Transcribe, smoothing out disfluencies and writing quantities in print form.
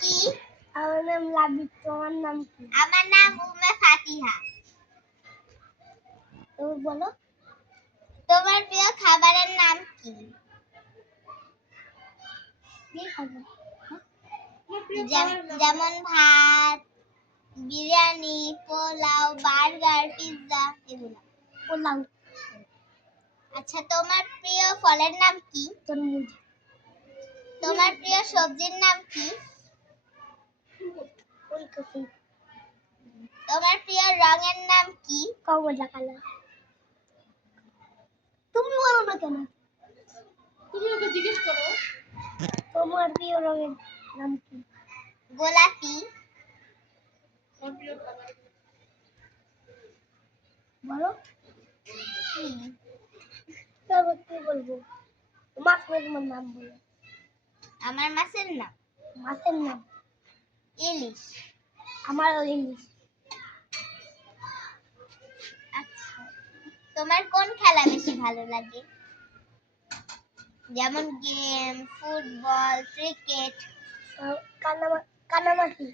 কি? আমার নাম লাবিব। তোমার নাম কি? আমার নাম উম্মে ফাতিহা। তুমি বলো। তোমার প্রিয় খাবারের নাম কি? কি খাবার? যেমন ভাত, বিরিয়ানি, পোলাও, বার্গার, পিৎজা এগুলো। পোলাও। আচ্ছা, তোমার প্রিয় ফলের নাম কি? তরমুজ। তোমার প্রিয় সবজির নাম কি? ফুলকপি। তোমার প্রিয় রঙের নাম কি? কমলা কালার। তুমি বলো না কেন? তুমি ওকে জিজ্ঞেস করো। তোমার প্রিয় রঙের নাম কি? গোলাপি। তোমার প্রিয় খাবার বলো। হুম, তারপর কি বলবো? তোমার নাম বলো। আমার মাছের নাম মাছের নাম। ইলিশ। আমারও ইলিশ। আচ্ছা, তোমার কোন খেলা বেশি ভালো লাগে? যেমন গেম, ফুটবল, ক্রিকেট। কানামাছি।